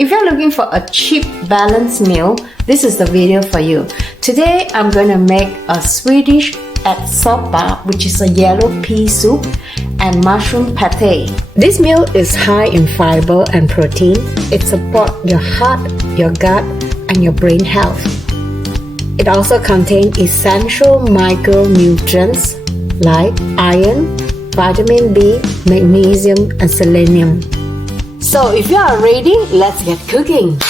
If you're looking for a cheap, balanced meal, this is the video for you. Today, I'm going to make a Swedish Ärtsoppa, which is a yellow pea soup, and mushroom pate. This meal is high in fiber and protein. It supports your heart, your gut, and your brain health. It also contains essential micronutrients like iron, vitamin B, magnesium, and selenium. So if you are ready, let's get cooking.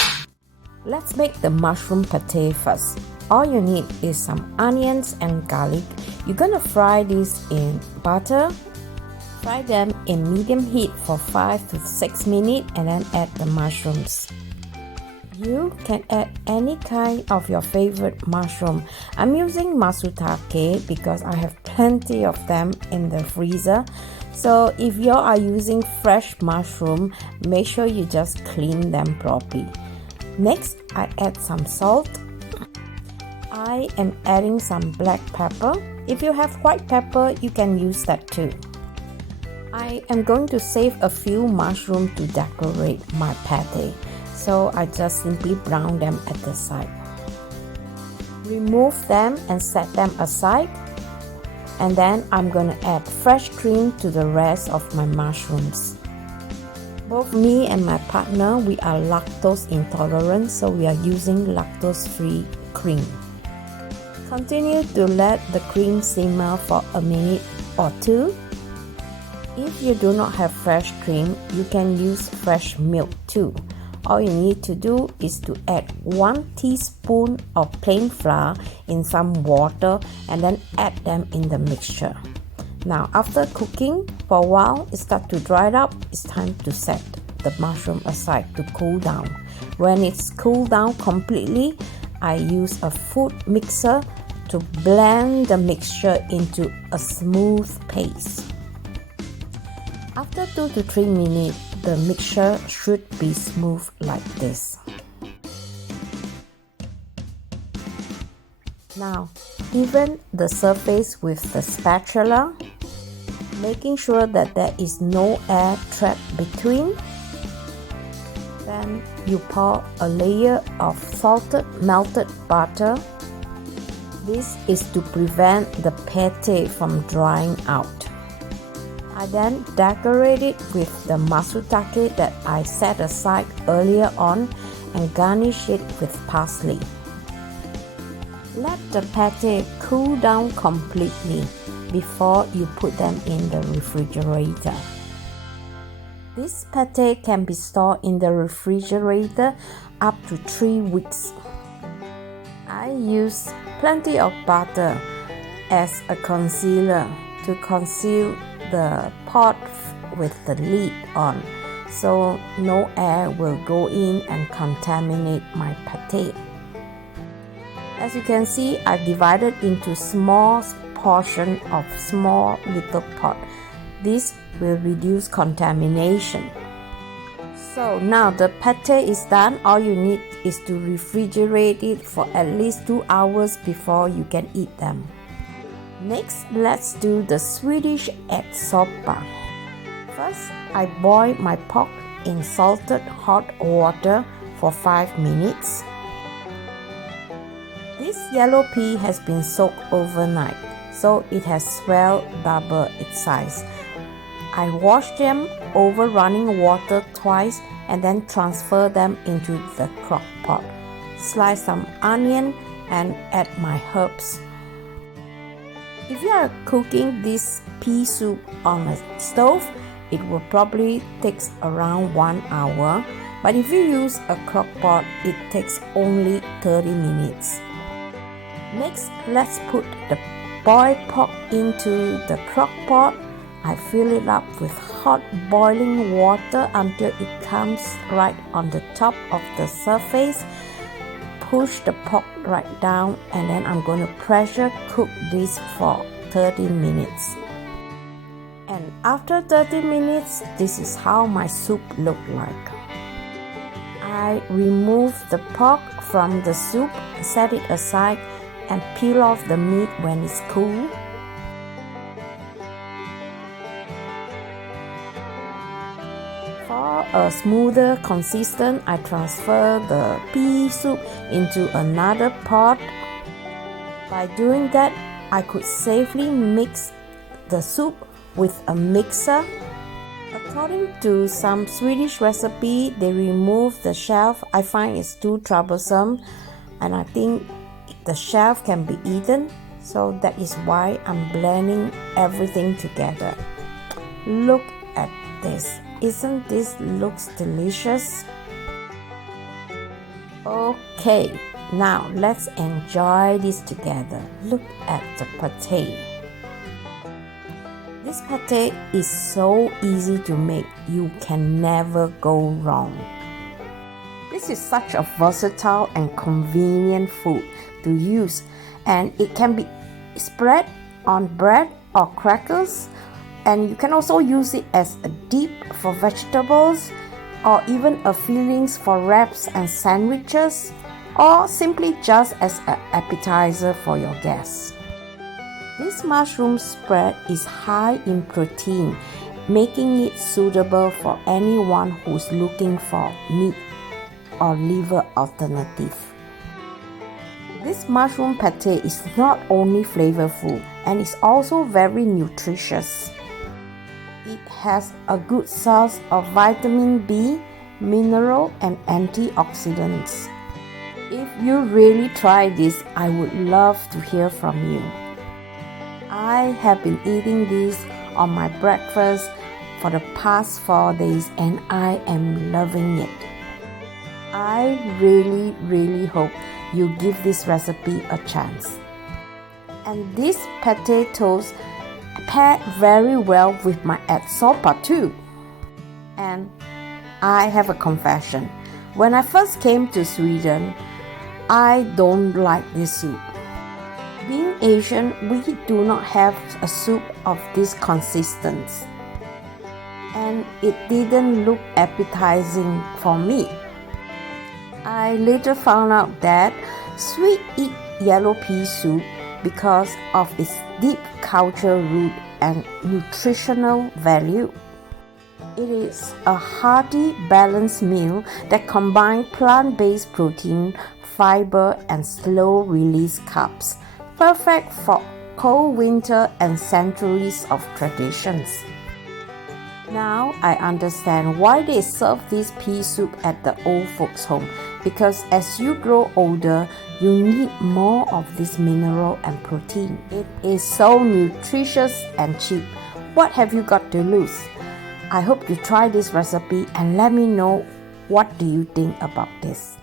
Let's make the mushroom pate first. All you need is some onions and garlic. You're gonna fry this in butter. Fry them in medium heat for 5 to 6 minutes and then add the mushrooms. You can add any kind of your favorite mushroom. I'm using maitake because I have plenty of them in the freezer. So if you are using fresh mushroom, make sure you just clean them properly. Next, I add some salt. I am adding some black pepper. If you have white pepper, you can use that too. I am going to save a few mushrooms to decorate my pate. So I just simply brown them at the side. Remove them and set them aside. And then I'm going to add fresh cream to the rest of my mushrooms. Both me and my partner, we are lactose intolerant, so we are using lactose-free cream. Continue to let the cream simmer for a minute or two. If you do not have fresh cream, you can use fresh milk too. All you need to do is to add 1 teaspoon of plain flour in some water and then add them in the mixture. Now after cooking for a while, it starts to dry up. It's time to set the mushroom aside to cool down. When it's cooled down completely, I use a food mixer to blend the mixture into a smooth paste. After 2 to 3 minutes, the mixture should be smooth like this. Now, even the surface with the spatula, making sure that there is no air trapped between. Then you pour a layer of salted melted butter. This is to prevent the pate from drying out. I then decorate it with the maitake that I set aside earlier on and garnish it with parsley. Let the pate cool down completely before you put them in the refrigerator. This pate can be stored in the refrigerator up to 3 weeks. I use plenty of butter as a concealer to conceal the pot with the lid on, so no air will go in and contaminate my pate. As you can see, I divided into small portion of small little pot. This will reduce contamination. So now the pate is done. All you need is to refrigerate it for at least 2 hours before you can eat them. Next, let's do the Swedish Ärtsoppa. First, I boil my pork in salted hot water for 5 minutes. This yellow pea has been soaked overnight, so it has swelled double its size. I wash them over running water twice and then transfer them into the crock pot. Slice some onion and add my herbs. If you are cooking this pea soup on a stove, it will probably take around 1 hour. But if you use a crock pot, it takes only 30 minutes. Next, let's put the boiled pork into the crock pot. I fill it up with hot boiling water until it comes right on the top of the surface. Push the pork right down and then I'm going to pressure cook this for 30 minutes. And after 30 minutes, this is how my soup looked like. I remove the pork from the soup, set it aside and peel off the meat when it's cool. For a smoother consistence, I transfer the pea soup into another pot. By doing that, I could safely mix the soup with a mixer. According to some Swedish recipe, they remove the shell. I find it's too troublesome, and I think the shell can be eaten. So that is why I'm blending everything together. Look at this. Isn't this looks delicious? Okay, now let's enjoy this together. Look at the pâté. This pâté is so easy to make, you can never go wrong. This is such a versatile and convenient food to use, and it can be spread on bread or crackers, and you can also use it as a dip for vegetables, or even a fillings for wraps and sandwiches, or simply just as an appetizer for your guests. This mushroom spread is high in protein, making it suitable for anyone who's looking for meat or liver alternative. This mushroom pâté is not only flavorful and is also very nutritious. It has a good source of vitamin B, mineral and antioxidants. If you really try this, I would love to hear from you. I have been eating this on my breakfast for the past 4 days and I am loving it. I really hope you give this recipe a chance. And these potatoes pair very well with my Ärtsoppa too. And I have a confession. When I first came to Sweden, I don't like this soup. Being Asian, we do not have a soup of this consistency, and it didn't look appetizing for me. I later found out that Swedes eat yellow pea soup because of its deep cultural root and nutritional value. It is a hearty, balanced meal that combines plant-based protein, fiber, and slow-release carbs, perfect for cold winter and centuries of traditions. Now I understand why they serve this pea soup at the old folks' home, because as you grow older, you need more of this mineral and protein. It is so nutritious and cheap. What have you got to lose? I hope you try this recipe and let me know what do you think about this.